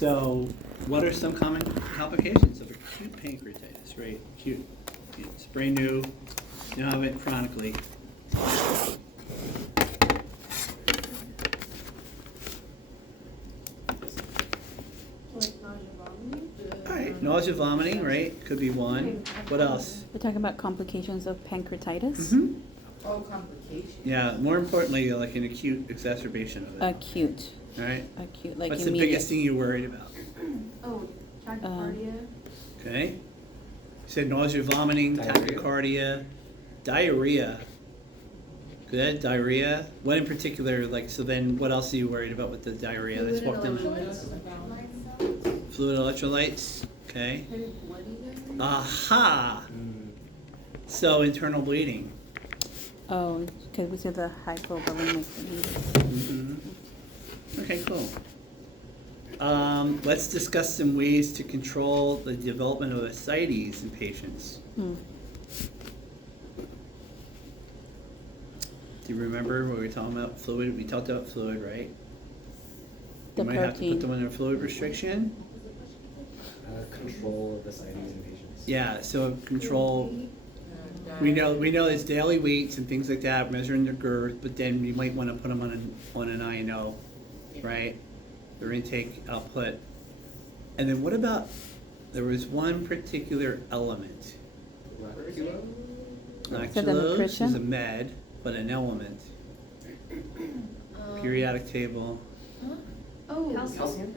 So, what are some common complications of acute pancreatitis, right? Acute. It's brand new. Now have it chronically. All right, nausea, vomiting, right? Could be one. What else? We're talking about complications of pancreatitis. Mm-hmm. Oh, complications. Yeah, more importantly, like an acute exacerbation of it. Acute. All right. Acute, like What's the immediate. biggest thing you're worried about? Oh, tachycardia. Okay. You said nausea, vomiting, tachycardia, diarrhea. Good, diarrhea. What in particular, like, so then what else are you worried about with the diarrhea? Let's walk them. Fluid electrolytes, okay. Aha! So internal bleeding. Oh, because we said the hypovolemic. Okay, cool. Let's discuss some ways to control the development of ascites in patients. Do you remember what we were talking about? Fluid, we talked about fluid, right? The You might have to put protein. them under fluid restriction. Control of the ascites in patients. Yeah, so control, we know it's daily weights and things like that, measuring their girth, but then you might wanna put them on an INO, right? Their intake, output. And then what about, there was one particular element. So the Lactulose is a nutrition? med, but an element. Periodic table. Oh, Calcium?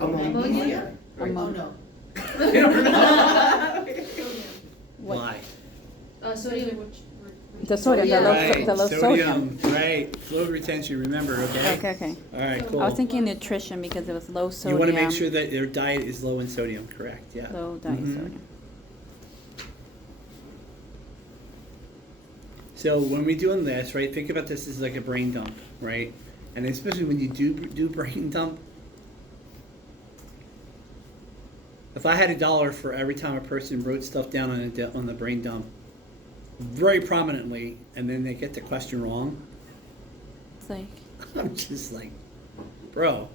Ammonia? Oh, Ammonia. no. Why? Sodium. The sodium, the low, Right, the low sodium. right, fluid retention, remember, okay? Okay. All right, cool. I was thinking nutrition because it was low You sodium. wanna make sure that their diet is low in sodium, correct, yeah. Low diet Mhm. sodium. So when we're doing this, right, think about this as like a brain dump, right? And especially when you do brain dump, if I had $1 for every time a person wrote stuff down on the brain dump very prominently, and then they get the question wrong, It's like, I'm just like, bro.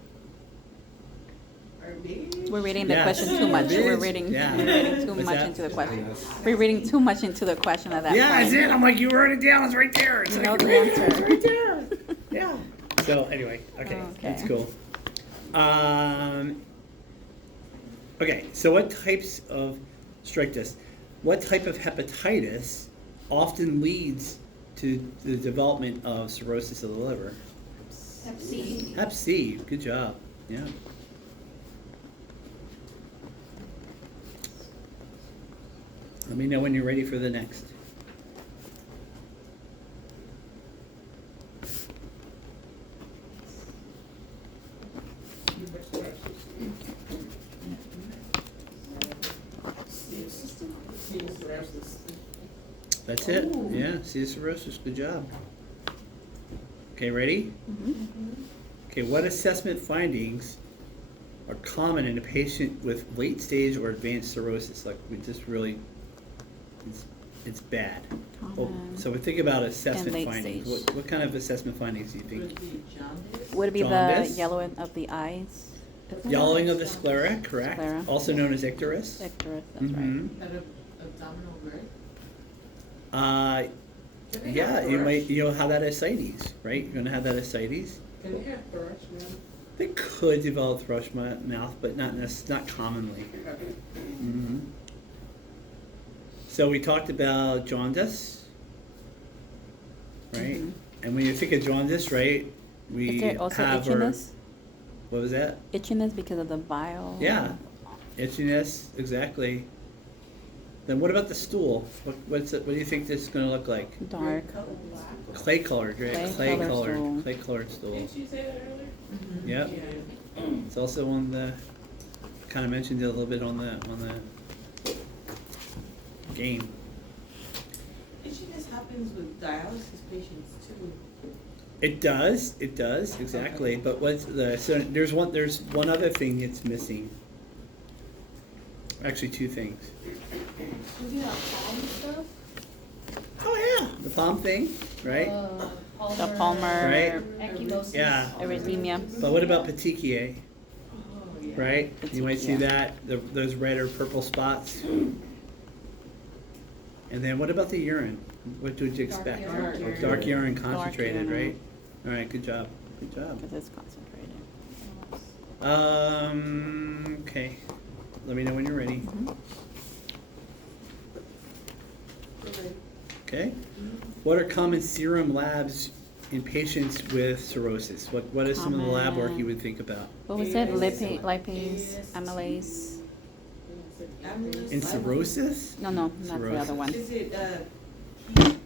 we're reading the Yes, question too much. it We're is. reading, Yeah. we're reading too What's much that? into the question. We're reading too much into the question at that Yeah, point. that's it. I'm like, you wrote it down. It's right there. It's You like, know the right answer. there, It's right there. Yeah. So anyway, okay, that's Okay. cool. Okay, so what types of, strike this, what type of hepatitis often leads to the development of cirrhosis of the liver? Hep C. Hep C, good job, yeah. Let me know when you're ready for the next. That's it, yeah, C. cirrhosis, good job. Okay, ready? Okay, what assessment findings are common in a patient with late stage or advanced cirrhosis? Like, we just really, it's bad. Oh, Common. so we think about assessment late findings. stage. What kind of assessment findings do you think? Would it be the Jaundice? yellowing of the eyes? Isn't it? Yellowing of the sclera, correct? Sclera. Also known as icterus. Icterus, that's right. Mhm. Abdominal growth? Yeah, you'll have that ascites, right? You're gonna have that ascites. Can they have thrush, man? They could develop thrush mouth, but not commonly. hmm So we talked about jaundice, right? And when you think of jaundice, right, we Is there also have itchiness? what was that? Itchiness because of the bile? Yeah, itchiness, exactly. Then what about the stool? What do you think this is going to look like? Dark. Clay colored, right? Clay colored stool. Clay colored stool. Didn't you say that earlier? Yep. It's also on the, kind of mentioned it a little bit on the game. Itchiness happens with dialysis patients too. It does, exactly. But what's so there's one other thing it's missing. Actually, two things. We do that palm stuff. Oh yeah, the palm thing, right? The palmar Right. Ecchymosis. Yeah. erythemia. But what about petechiae? Oh, yeah. right? You might see Yeah. that, those red or purple spots. And then what about the urine? What would you expect? urine. Dark urine concentrated, urine. right? All right, good job, good job. Because it's concentrated. Okay, let me know when you're ready. Mhm. Okay. Okay? What are common serum labs in patients with cirrhosis? What is some of the lab work you would think about? What was it? AST. Lipase, amylase? Amylase. In cirrhosis? No, not the Cirrhosis. other one. Is it, PT?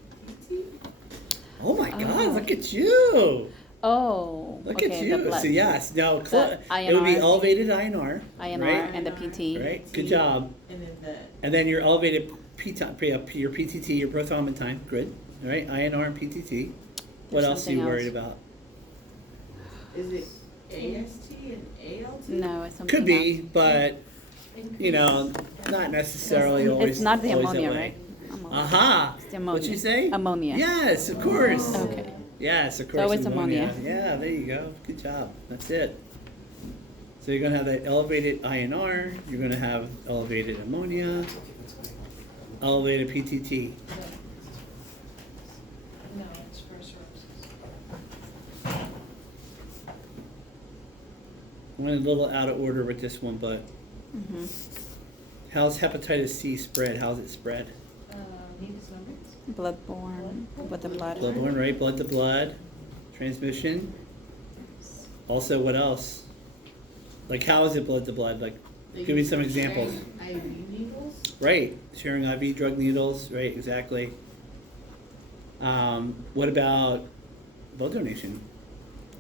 Oh my God, Oh. look at you! Oh, Look okay, at the you. blood. So yes, no, The it would be INR. elevated INR, INR right? and the PT. Right, good job. And then the, And then your elevated your PTT, your prothrombin time, good, all right? INR and PTT. What There's else are something you worried else. about? is it AST and ALT? No, it's something Could be, else. but, you know, not necessarily It's always, not the always that ammonia, way. right? Ammonia. Aha! It's the ammonia. What'd you say? Ammonia. Yes, of course. Okay. Yes, of course. it's ammonia. Yeah, there you go. Good job. That's it. So you're gonna have the elevated INR, you're gonna have elevated ammonia, elevated PTT. No, it's for cirrhosis. Went a little out of order with this one, but Mhm. how's hepatitis C spread? How's it spread? Need the numbers? Bloodborne with the blood. Bloodborne, right? Blood to blood transmission. Also, what else? Like, how is it blood to blood? Like, give me some examples. IV needles? Right, sharing IV drug needles, right, exactly. What about blood donation,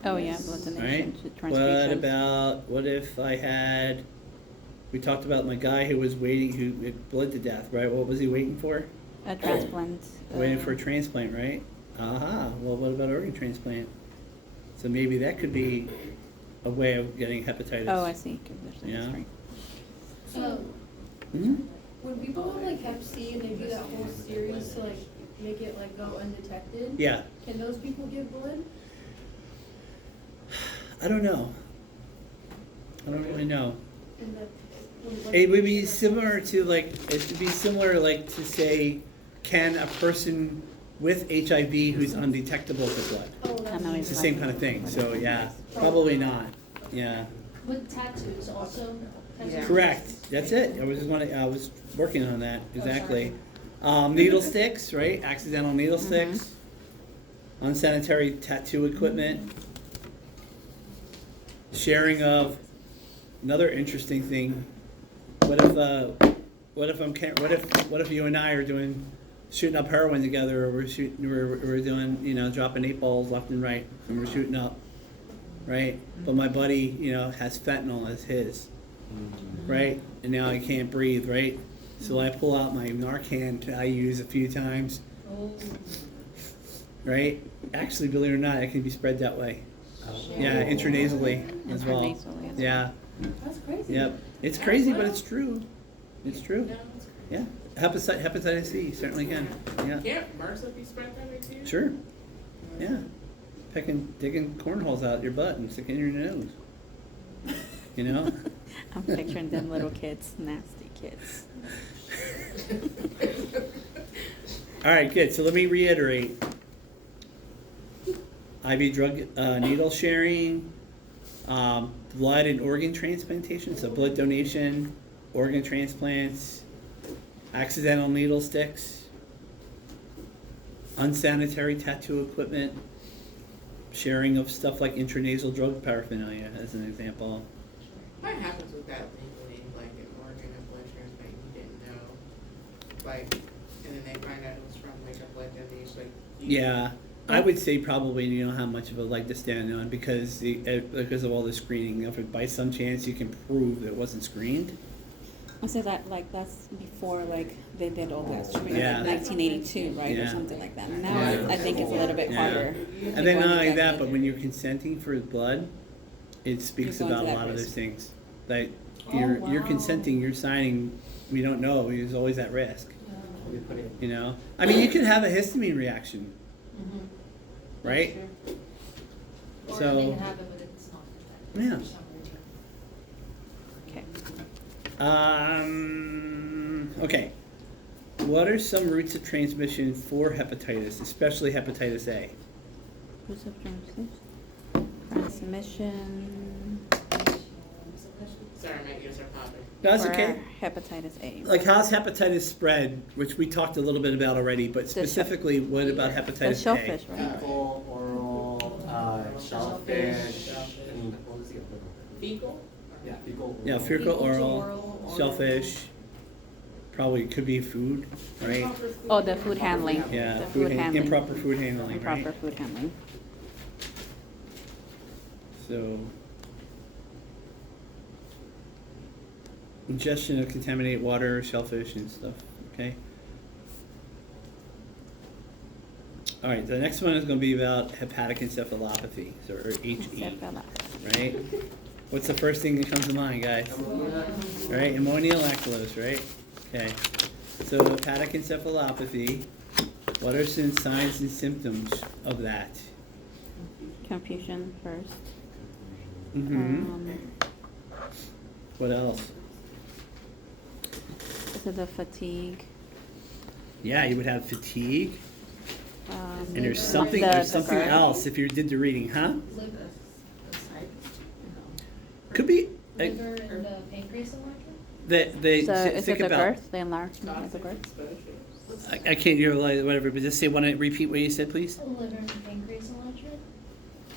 Oh, yeah, blood right? donation, What transfusions. about, what if I had, we talked about my guy who was waiting, who bled to death, right? What was he waiting for? A transplant. Waiting for a transplant, right? Aha, well, what about organ transplant? So maybe that could be a way of getting hepatitis. Oh, I see. 'Cause there's a Yeah. history. So, Hmm? when people have like Hep C and they do that whole series to like make it like go undetected, Yeah, can those people give blood? I don't know. I don't really know. And the, It would be similar to like, it would be similar like to say, can a person with HIV who's undetectable get blood? Oh, that's. Amylase. It's the same kind of thing, so yeah, probably not, yeah. With tattoos also? Yeah. Correct, that's it, I was working on that, exactly. Needle sticks, right, accidental needle sticks, unsanitary tattoo equipment, sharing of, another interesting thing, what if you and I are shooting up heroin together, or we're doing, you know, dropping 8 balls left and right, and we're shooting up, right? But my buddy, you know, has fentanyl as his, right? And now I can't breathe, right? So I pull out my Narcan I use a few times, Oh. right? Actually, believe it or not, it can be spread that way. Yeah, intranasally as well. Intranasally as Yeah, That's crazy. yep. It's crazy, but it's true. It's true. Yeah. Hepatitis C certainly can. Yeah. Can't MRSA be spread that way too? Sure. Yeah. Digging cornholes out your butt and sticking in your nose. You know? I'm picturing them little kids, nasty kids. All right, good. So let me reiterate. IV drug needle sharing, blood and organ transplantation, so blood donation, organ transplants, accidental needle sticks, unsanitary tattoo equipment, sharing of stuff like intranasal drug paraphernalia, as an example. What happens with that legally, like an organ and blood transplant, you didn't know? Like, and then they find out it was from like a blood donation, like. Yeah, I would say probably you don't have much of a leg to stand on because of all the screening. If by some chance you can prove that it wasn't screened, I say that that's before they did all that screening, Yeah. like 1982, right, Yeah. or something like that. Now Yeah. I think it's a little bit Yeah. harder. and then to go not only into that, but when you're consenting for blood, it speaks You're going about to a that lot of those risk. things. Like Oh, you're wow. consenting, you're signing. We don't know. There's always that risk. You know, I mean, you can have a histamine reaction, right? Or So- they can have it, but it's not. Yeah. For some reason. Okay. What are some routes of transmission for hepatitis, especially hepatitis A? Routes of transmission Sorry, my ears are popping. No, that's for okay. hepatitis A. Like, how's hepatitis spread, which we talked a little bit about already, but shell- specifically, what about The hepatitis A? shellfish, right? Fecal, oral, shellfish, and what was the other one? Fecal? Yeah, fecal. Yeah, fecal, Fecal to oral, oral. shellfish, probably could be food, right? Oh, the food handling. Yeah, The food food handling. improper food handling, Improper right? food handling. So, ingestion of contaminated water, shellfish and stuff, okay? All right, the next one is gonna be about hepatic encephalopathy, so, or HE, Encephalopathy. right? What's the first thing that comes to mind, guys? Right, ammonia lactulose, right? Okay, so hepatic encephalopathy, what are some signs and symptoms of that? Confusion first. Mm-hmm. What else? Is it the fatigue? Yeah, you would have fatigue, Um, and there's the- something the GERD. else if you did the reading, huh? Liver, Could be, liver and the pancreas enlargement? they So is think it the about, girth, the enlargement of the girth? I can't hear whatever, but just say, wanna repeat what you said, please? Liver and pancreas enlargement?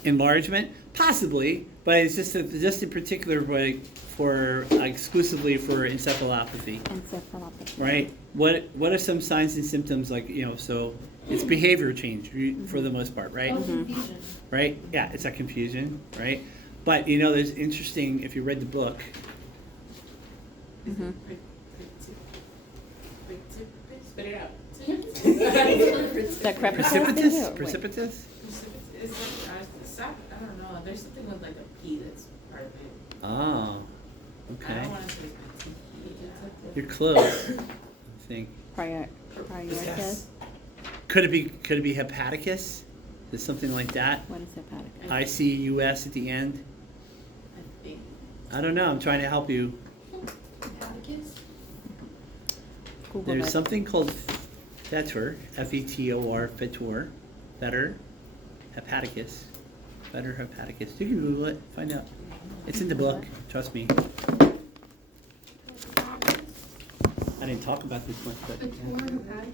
Enlargement, possibly, but it's just in particular way for exclusively for encephalopathy, Encephalopathy. right? What are some signs and symptoms, like, you know, so it's behavior change for the most part, right? Oh, confusion. Right? Yeah, it's a confusion, right? But you know, there's interesting, if you read the book, Mhm. Spit it out. The crepitus thing precipitous, or what? precipitous. It's like, I don't know, there's something with like a P that's part of it. Oh, I okay. don't wanna say it's You're close, I think. Prioritas? Could it be hepaticus? Is something like that? What is hepatic? ICUS at the end? I think. I don't know, I'm trying to help you. Hepaticus? Google There's it. something called fetor, F-E-T-O-R, fetor, fetor, hepaticus, fetor hepaticus. You can Google it, find out. It's in the book, trust me. I didn't talk about this much, but Fetor hepaticus?